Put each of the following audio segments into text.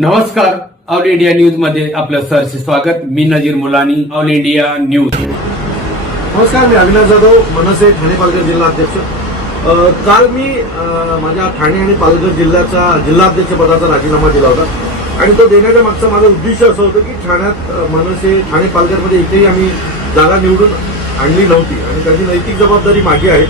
नमस्कार all India news मध्ये आपल्या सरचे स्वागत मी Nazir Mulani all India news नमस्कार मी अविनाश जाधव मनसे ठाणे पालघर जिल्हा अध्यक्ष काल मी माझ्या ठाणे आणि पालघर जिल्ह्याचा जिल्हाध्यक्ष पदाचा राजीनामा दिला होता आणि तो देण्याच्या मागचा माझं उद्दिष्ट असं होतं की ठाण्यात मनसे ठाणे पालघरमध्ये इथेही आम्ही जागा निवडून आणली नव्हती आणि त्याची नैतिक जबाबदारी माझी आहे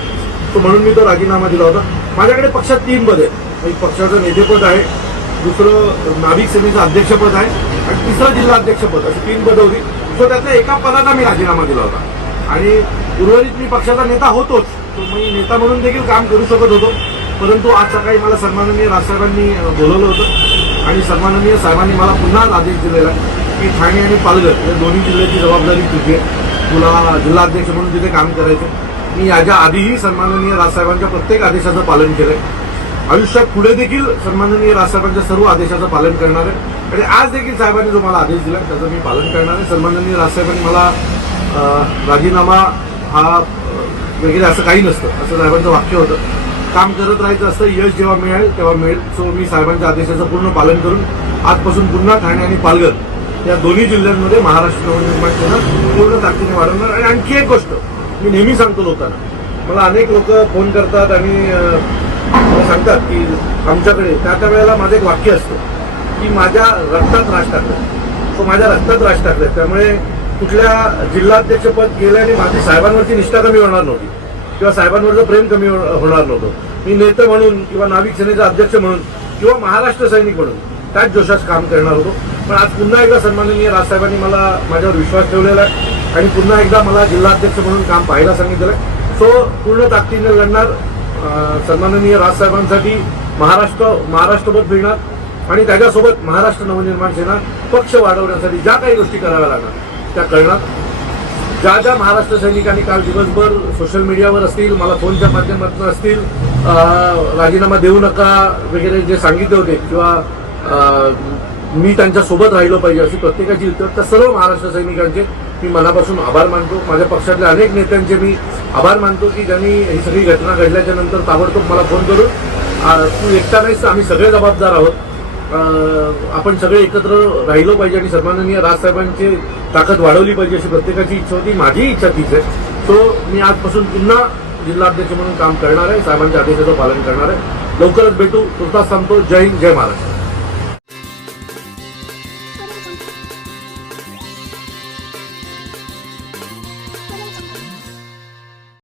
तो म्हणून मी तो राजीनामा दिला होता माझ्याकडे पक्षात तीन पद आहेत पक्षाचं नेतेपद आहे दुसरं नाविक सेनेचं अध्यक्षपद आहे आणि तिसरं जिल्हा अध्यक्षपद अशी तीन पद होती सो त्यातल्या एका पदाचा मी राजीनामा दिला होता आणि उर्वरित मी पक्षाचा नेता होतोच तो मी नेता म्हणून देखील काम करू शकत होतो परंतु आज सकाळी मला सन्माननीय राजसाहेबांनी बोलवलं होतं आणि सन्माननीय साहेबांनी मला पुन्हा आदेश दिलेला की ठाणे आणि पालघर या दोन्ही जिल्ह्याची जबाबदारी तुझी आहे तुला जिल्हाध्यक्ष म्हणून तिथे काम करायचं मी याच्या आधीही सन्माननीय राजसाहेबांच्या प्रत्येक आदेशाचं पालन केलं आयुष्यात पुढे देखील सन्माननीय राजसाहेबांच्या सर्व आदेशाचं पालन करणार आहे आणि आज देखील साहेबांनी जो मला आदेश दिला त्याचं मी पालन करणार आहे सन्माननीय राजसाहेबांनी मला राजीनामा हा वगैरे असं काही नसतं असं साहेबांचं वाक्य होतं काम करत राहायचं असतं यश जेव्हा मिळेल तेव्हा मिळेल सो मी साहेबांच्या आदेशाचं पूर्ण पालन करून आजपासून पुन्हा ठाणे आणि पालघर या दोन्ही जिल्ह्यांमध्ये महाराष्ट्र नवनिर्माण करणं पूर्ण ताकदीने वाढवणार आणि आणखी एक गोष्ट मी नेहमी सांगतो लोकांना मला अनेक लोक फोन करतात आणि सांगतात की आमच्याकडे त्या त्या वेळेला माझं एक वाक्य असतं की माझ्या रक्तात राज टाकलं तो माझ्या रक्तात राज टाकलंय त्यामुळे कुठल्या जिल्हाध्यक्षपद गेल्याने माझी साहेबांवरची निष्ठा कमी होणार नव्हती किंवा साहेबांवरचं प्रेम कमी हो-, होणार नव्हतं मी नेते म्हणून किंवा नाविक सेनेचा अध्यक्ष म्हणून किंवा महाराष्ट्र सैनिक म्हणून त्याच जोशास काम करणार होतो पण आज पुन्हा एकदा सन्माननीय राजसाहेबांनी मला माझ्यावर विश्वास ठेवलेला आहे आणि पुन्हा एकदा मला जिल्हाध्यक्ष म्हणून काम पाहायला सांगितलं आहे सो पूर्ण ताकदीने लढणार सन्माननीय राजसाहेबांसाठी महाराष्ट्र महाराष्ट्रभर फिरणार आणि त्याच्यासोबत महाराष्ट्र नवनिर्माण सेना पक्ष वाढवण्यासाठी ज्या काही गोष्टी कराव्या लागणार त्या करणार ज्या ज्या महाराष्ट्र सैनिकांनी काल दिवसभर सोशल मीडियावर असतील मला फोनच्या माध्यमातून असतील राजीनामा देऊ नका वगैरे जे सांगितले होते किंवा मी त्यांच्या सोबत राहिलो पाहिजे अशी प्रत्येकाची तर सर्व महाराष्ट्र सैनिकांचे मी मनापासून आभार मानतो माझ्या पक्षातल्या अनेक नेत्यांचे मी आभार मानतो की ज्यांनी ही सगळी घटना घडल्याच्या नंतर ताबडतोब मला फोन करून तू एकटा नाहीस आम्ही सगळे जबाबदार आहोत आपण सगळे एकत्र राहिलो पाहिजे आणि सन्माननीय राजसाहेबांची ताकद वाढवली पाहिजे अशी प्रत्येकाची इच्छा होती माझी इच्छा तीच आहे तो मी आजपासून पुन्हा जिल्हाध्यक्ष म्हणून काम करणार आहे साहेबांच्या आदेशाचं पालन करणार आहे लवकरच भेटू तुर्तास सांगतो जय हिंद जय महाराष्ट्र